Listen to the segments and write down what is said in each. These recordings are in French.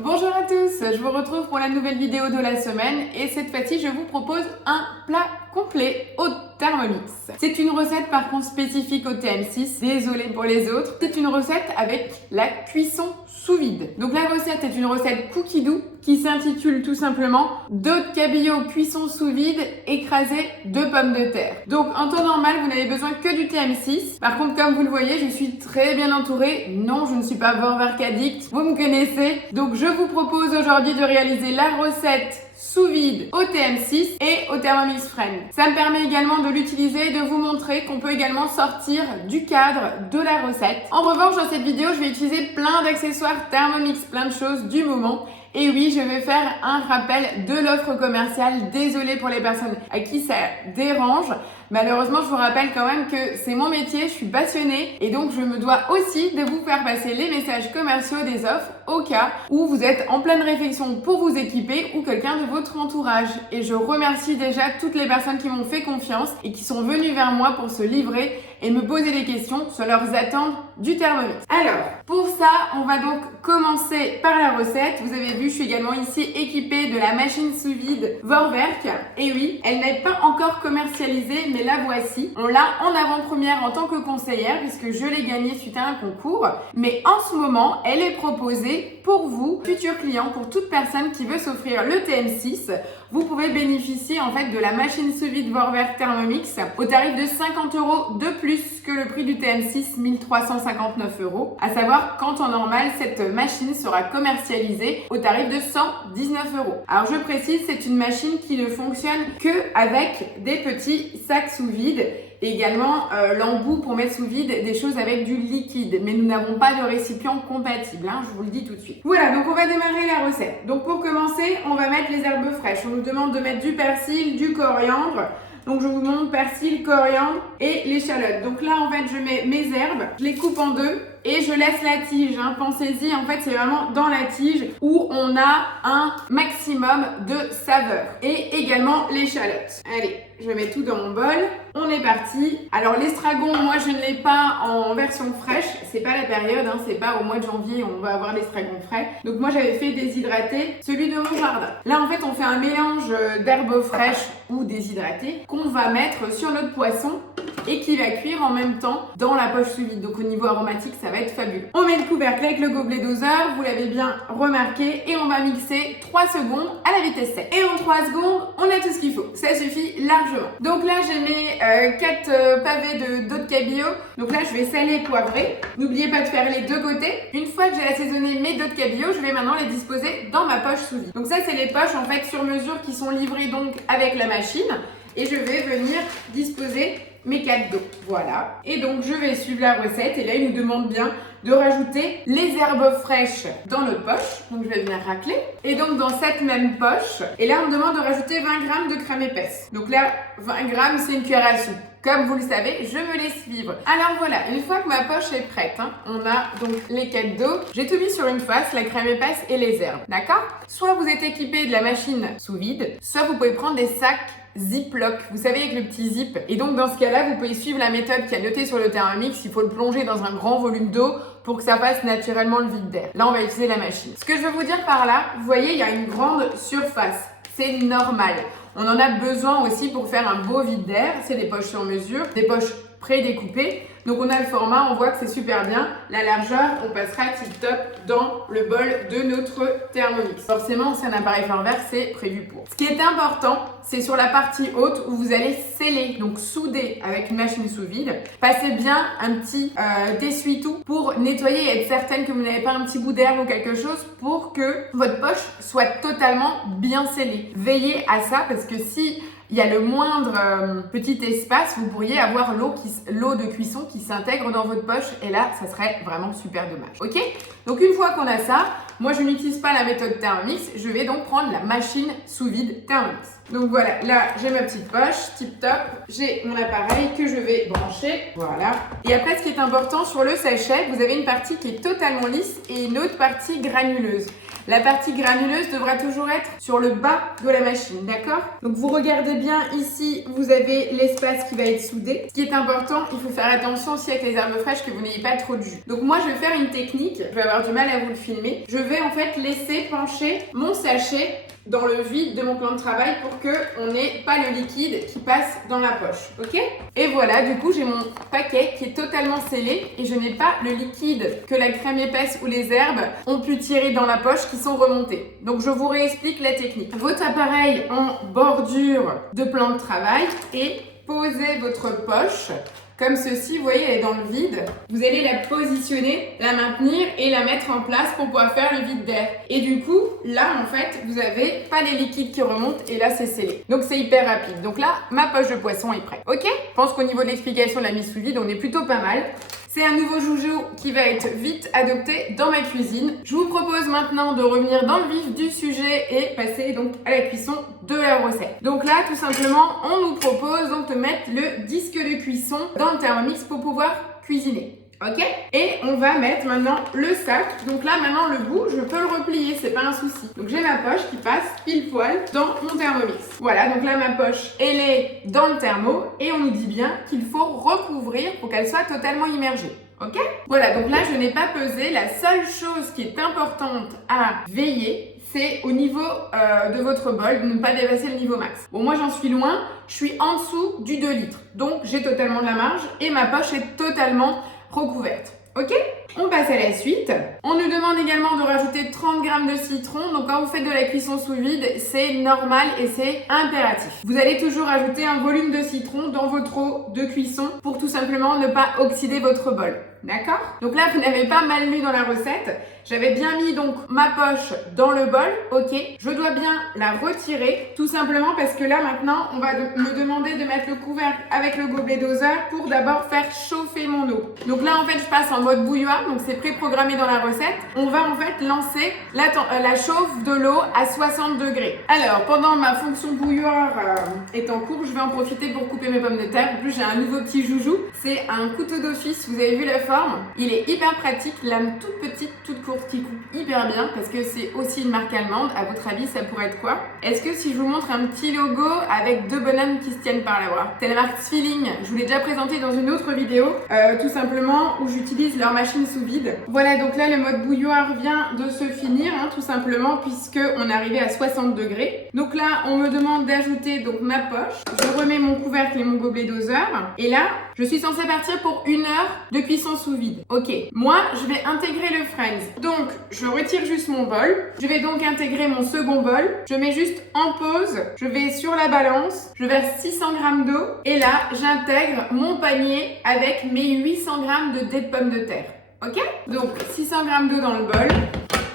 Bonjour à tous, je vous retrouve pour la nouvelle vidéo de la semaine et cette fois-ci je vous propose un plat complet au Thermomix. C'est une recette par contre spécifique au TM6, désolé pour les autres. C'est une recette avec la cuisson sous vide. Donc la recette est une recette cookie doux qui s'intitule tout simplement d'eau de cabillaud cuisson sous vide écrasée de pommes de terre. Donc en temps normal vous n'avez besoin que du TM6. Par contre comme vous le voyez je suis très bien entourée. Non, je ne suis pas Vorwerk addict, vous me connaissez. Donc je vous propose aujourd'hui de réaliser la recette sous vide au TM6 et au Thermomix Friend. Ça me permet également de l'utiliser et de vous montrer qu'on peut également sortir du cadre de la recette. En revanche, dans cette vidéo, je vais utiliser plein d'accessoires Thermomix, plein de choses du moment. Et oui, je vais faire un rappel de l'offre commerciale. Désolée pour les personnes à qui ça dérange. Malheureusement, je vous rappelle quand même que c'est mon métier, je suis passionnée et donc je me dois aussi de vous faire passer les messages commerciaux des offres au cas où vous êtes en pleine réflexion pour vous équiper ou quelqu'un de votre entourage. Et je remercie déjà toutes les personnes qui m'ont fait confiance et qui sont venues vers moi pour se livrer et me poser des questions sur leurs attentes du Thermomix. Alors, pour ça, on va donc commencer par la recette. Vous avez vu, je suis également ici équipée de la machine sous vide Vorwerk. Et oui, elle n'est pas encore commercialisée, mais la voici. On l'a en avant-première en tant que conseillère puisque je l'ai gagnée suite à un concours. Mais en ce moment, elle est proposée pour vous, futurs clients, pour toute personne qui veut s'offrir le TM6. Vous pouvez bénéficier en fait de la machine sous vide Vorwerk Thermomix au tarif de 50 € de plus que le prix du TM6, 1359 €. À savoir qu'en temps normal, cette machine sera commercialisée au tarif de 119 €. Alors je précise, c'est une machine qui ne fonctionne que avec des petits sacs sous vide. Et également l'embout pour mettre sous vide des choses avec du liquide. Mais nous n'avons pas de récipient compatible, hein, je vous le dis tout de suite. Voilà, donc on va démarrer la recette. Donc pour commencer, on va mettre les herbes fraîches. On nous demande de mettre du persil, du coriandre. Donc je vous montre persil, coriandre et l'échalote. Donc là en fait je mets mes herbes, je les coupe en deux et je laisse la tige. Hein. Pensez-y, en fait c'est vraiment dans la tige où on a un maximum de saveur. Et également l'échalote. Allez, je mets tout dans mon bol. On est parti. Alors l'estragon, moi je ne l'ai pas en version fraîche. C'est pas la période, hein. C'est pas au mois de janvier on va avoir l'estragon frais. Donc moi j'avais fait déshydrater celui de mon jardin. Là en fait on fait un mélange d'herbes fraîches ou déshydratées qu'on va mettre sur notre poisson et qui va cuire en même temps dans la poche sous vide. Donc au niveau aromatique, ça va être fabuleux. On met le couvercle avec le gobelet doseur, vous l'avez bien remarqué, et on va mixer 3 secondes à la vitesse 7. Et en 3 secondes, on a tout ce qu'il faut. Ça suffit largement. Donc là, j'ai mis 4 pavés d'eau de cabillaud. Donc là, je vais saler et poivrer. N'oubliez pas de faire les deux côtés. Une fois que j'ai assaisonné mes d'eau de cabillaud, je vais maintenant les disposer dans ma poche sous vide. Donc ça, c'est les poches en fait sur mesure qui sont livrées donc avec la machine. Et je vais venir disposer mes 4 d'eau. Voilà. Et donc, je vais suivre la recette. Et là, il nous demande bien de rajouter les herbes fraîches dans notre poche. Donc, je vais venir racler. Et donc, dans cette même poche, et là, on me demande de rajouter 20 g de crème épaisse. Donc là, 20 g, c'est une cuillère à soupe. Comme vous le savez, je me laisse vivre. Alors voilà, une fois que ma poche est prête, hein, on a donc les 4 d'eau. J'ai tout mis sur une face, la crème épaisse et les herbes. D'accord? Soit vous êtes équipé de la machine sous vide, soit vous pouvez prendre des sacs Ziploc, vous savez, avec le petit zip. Et donc dans ce cas-là, vous pouvez suivre la méthode qui est notée sur le Thermomix. Il faut le plonger dans un grand volume d'eau pour que ça passe naturellement le vide d'air. Là, on va utiliser la machine. Ce que je veux vous dire par là, vous voyez, il y a une grande surface. C'est normal. On en a besoin aussi pour faire un beau vide d'air. C'est des poches sur mesure, des poches pré-découpées. Donc on a le format, on voit que c'est super bien. La largeur, on passera tip top dans le bol de notre Thermomix. Forcément, c'est un appareil Vorwerk, c'est prévu pour. Ce qui est important, c'est sur la partie haute où vous allez sceller, donc souder avec une machine sous vide. Passez bien un petit essuie-tout pour nettoyer et être certaine que vous n'avez pas un petit bout d'herbe ou quelque chose pour que votre poche soit totalement bien scellée. Veillez à ça parce que si il y a le moindre petit espace, vous pourriez avoir l'eau de cuisson qui s'intègre dans votre poche et là, ça serait vraiment super dommage. Ok? Donc une fois qu'on a ça, moi je n'utilise pas la méthode Thermomix, je vais donc prendre la machine sous vide Thermomix. Donc voilà, là j'ai ma petite poche, tip top, j'ai mon appareil que je vais brancher, voilà. Et après ce qui est important sur le sachet, vous avez une partie qui est totalement lisse et une autre partie granuleuse. La partie granuleuse devra toujours être sur le bas de la machine, d'accord? Donc vous regardez bien ici, vous avez l'espace qui va être soudé. Ce qui est important, il faut faire attention aussi avec les herbes fraîches que vous n'ayez pas trop de jus. Donc moi, je vais faire une technique, je vais avoir du mal à vous le filmer. Je vais en fait laisser pencher mon sachet dans le vide de mon plan de travail pour qu'on n'ait pas le liquide qui passe dans la poche, ok? Et voilà, du coup, j'ai mon paquet qui est totalement scellé et je n'ai pas le liquide que la crème épaisse ou les herbes ont pu tirer dans la poche qui sont remontées. Donc, je vous réexplique la technique. Votre appareil en bordure de plan de travail et posez votre poche comme ceci, vous voyez, elle est dans le vide. Vous allez la positionner, la maintenir et la mettre en place pour pouvoir faire le vide d'air. Et du coup, là, en fait, vous n'avez pas les liquides qui remontent et là, c'est scellé. Donc, c'est hyper rapide. Donc là, ma poche de poisson est prête. Ok? Je pense qu'au niveau de l'explication de la mise sous vide, on est plutôt pas mal. C'est un nouveau joujou qui va être vite adopté dans ma cuisine. Je vous propose maintenant de revenir dans le vif du sujet et passer donc à la cuisson de la recette. Donc là, tout simplement, on nous propose donc de mettre le disque de cuisson dans le Thermomix pour pouvoir cuisiner. Ok? Et on va mettre maintenant le sac. Donc là, maintenant, le bout, je peux le replier, c'est pas un souci. Donc j'ai ma poche qui passe pile poil dans mon Thermomix. Voilà, donc là, ma poche, elle est dans le thermo et on nous dit bien qu'il faut recouvrir pour qu'elle soit totalement immergée. Ok? Voilà, donc là, je n'ai pas pesé. La seule chose qui est importante à veiller, c'est au niveau de votre bol, de ne pas dépasser le niveau max. Bon, moi, j'en suis loin. Je suis en dessous du 2 litres. Donc, j'ai totalement de la marge et ma poche est totalement recouverte. Ok? On passe à la suite. On nous demande également de rajouter 30 g de citron. Donc quand vous faites de la cuisson sous vide, c'est normal et c'est impératif. Vous allez toujours ajouter un volume de citron dans votre eau de cuisson pour tout simplement ne pas oxyder votre bol. D'accord? Donc là, vous n'avez pas mal lu dans la recette. J'avais bien mis donc ma poche dans le bol, ok. Je dois bien la retirer, tout simplement parce que là maintenant, on va me demander de mettre le couvercle avec le gobelet doseur pour d'abord faire chauffer mon eau. Donc là, en fait, je passe en mode bouilloire, donc c'est préprogrammé dans la recette. On va en fait lancer la chauffe de l'eau à 60 degrés. Alors, pendant ma fonction bouilloire est en cours, je vais en profiter pour couper mes pommes de terre. En plus, j'ai un nouveau petit joujou. C'est un couteau d'office, vous avez vu la forme. Il est hyper pratique, lame toute petite, toute courte, qui coupe hyper bien parce que c'est aussi une marque allemande. À votre avis, ça pourrait être quoi? Est-ce que si je vous montre un petit logo avec 2 bonhommes qui se tiennent par la bras? C'est la marque Feeling. Je vous l'ai déjà présenté dans une autre vidéo, tout simplement où j'utilise leur machine sous vide. Voilà, donc là le mode bouilloire vient de se finir, tout simplement puisque on est arrivé à 60 degrés. Donc là, on me demande d'ajouter donc ma poche. Je remets mon couvercle et mon gobelet doseur. Et là, je suis censée partir pour 1 heure de cuisson sous vide. Ok, moi, je vais intégrer le Friends. Donc, je retire juste mon bol. Je vais donc intégrer mon second bol. Je mets juste en pause. Je vais sur la balance. Je verse 600 g d'eau. Et là, j'intègre mon panier avec mes 800 g de dés de pommes de terre. Ok? Donc, 600 g d'eau dans le bol.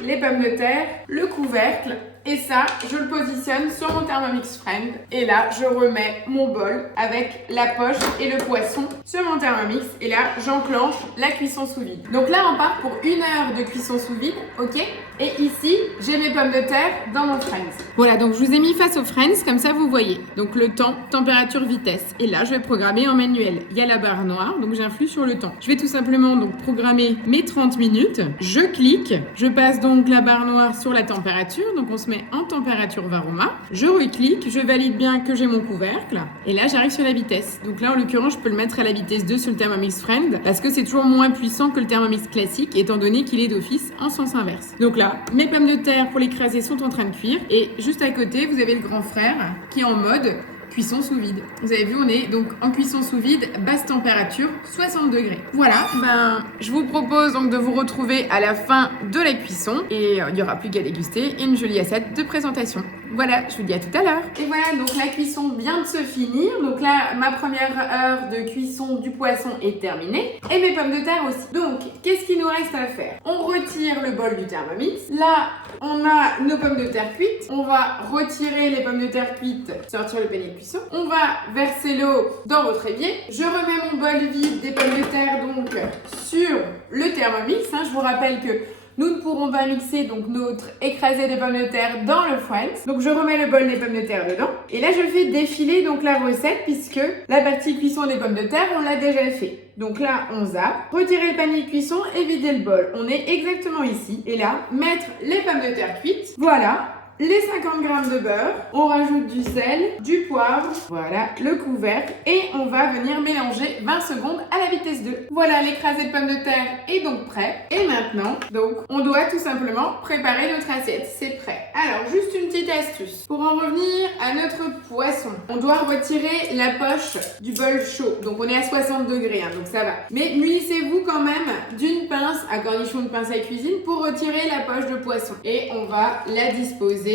Les pommes de terre. Le couvercle. Et ça, je le positionne sur mon Thermomix Friend. Et là, je remets mon bol avec la poche et le poisson sur mon Thermomix. Et là, j'enclenche la cuisson sous vide. Donc là, on part pour 1 heure de cuisson sous vide, ok? Et ici, j'ai mes pommes de terre dans mon Friends. Voilà, donc je vous ai mis face au Friends, comme ça vous voyez. Donc le temps, température, vitesse. Et là, je vais programmer en manuel. Il y a la barre noire, donc j'influe sur le temps. Je vais tout simplement donc programmer mes 30 minutes. Je clique, je passe donc la barre noire sur la température. Donc on se met en température Varoma. Je reclique, je valide bien que j'ai mon couvercle. Et là, j'arrive sur la vitesse. Donc là, en l'occurrence, je peux le mettre à la vitesse 2 sur le Thermomix Friend parce que c'est toujours moins puissant que le Thermomix classique étant donné qu'il est d'office en sens inverse. Donc là, mes pommes de terre pour l'écraser sont en train de cuire. Et juste à côté, vous avez le grand frère qui est en mode cuisson sous vide. Vous avez vu, on est donc en cuisson sous vide, basse température, 60 degrés. Voilà, je vous propose donc de vous retrouver à la fin de la cuisson et il n'y aura plus qu'à déguster et une jolie assiette de présentation. Voilà, je vous dis à tout à l'heure. Et voilà, donc la cuisson vient de se finir. Donc là, ma première heure de cuisson du poisson est terminée et mes pommes de terre aussi. Donc, qu'est-ce qu'il nous reste à faire? On retire le bol du Thermomix. Là, on a nos pommes de terre cuites. On va retirer les pommes de terre cuites, sortir le panier de cuisson. On va verser l'eau dans votre évier. Je remets mon bol vide des pommes de terre donc sur le Thermomix. Je vous rappelle que nous ne pourrons pas mixer donc notre écrasé de pommes de terre dans le Friends. Donc je remets le bol des pommes de terre dedans. Et là, je fais défiler donc la recette puisque la partie cuisson des pommes de terre, on l'a déjà fait. Donc là, on zappe, retirer le panier de cuisson et vider le bol. On est exactement ici. Et là, mettre les pommes de terre cuites. Voilà. Les 50 g de beurre, on rajoute du sel, du poivre, voilà, le couvercle et on va venir mélanger 20 secondes à la vitesse 2. Voilà, l'écrasé de pommes de terre est donc prêt. Et maintenant, donc, on doit tout simplement préparer notre assiette. C'est prêt. Alors, juste une petite astuce. Pour en revenir à notre poisson, on doit retirer la poche du bol chaud. Donc, on est à 60 degrés, donc ça va. Mais munissez-vous quand même d'une pince à cornichon, de pince à cuisine pour retirer la poche de poisson. Et on va la disposer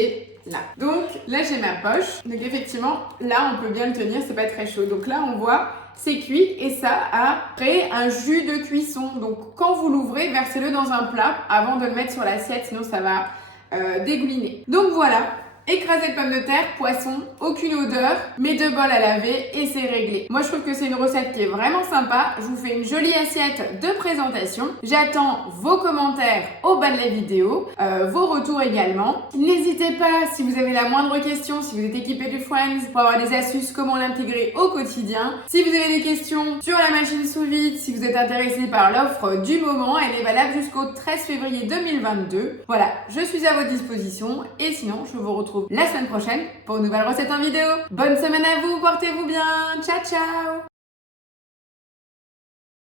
là. Donc là j'ai ma poche. Donc effectivement là on peut bien le tenir, c'est pas très chaud. Donc là on voit c'est cuit et ça a créé un jus de cuisson. Donc quand vous l'ouvrez, versez-le dans un plat avant de le mettre sur l'assiette, sinon ça va dégouliner. Donc voilà. Écrasé de pommes de terre, poisson, aucune odeur, mes 2 bols à laver et c'est réglé. Moi je trouve que c'est une recette qui est vraiment sympa. Je vous fais une jolie assiette de présentation. J'attends vos commentaires au bas de la vidéo, vos retours également. N'hésitez pas si vous avez la moindre question, si vous êtes équipé du Friends, pour avoir des astuces comment l'intégrer au quotidien. Si vous avez des questions sur la machine sous vide, si vous êtes intéressé par l'offre du moment, elle est valable jusqu'au 13 février 2022. Voilà, je suis à votre disposition et sinon je vous retrouve la semaine prochaine pour une nouvelle recette en vidéo. Bonne semaine à vous, portez-vous bien, ciao ciao!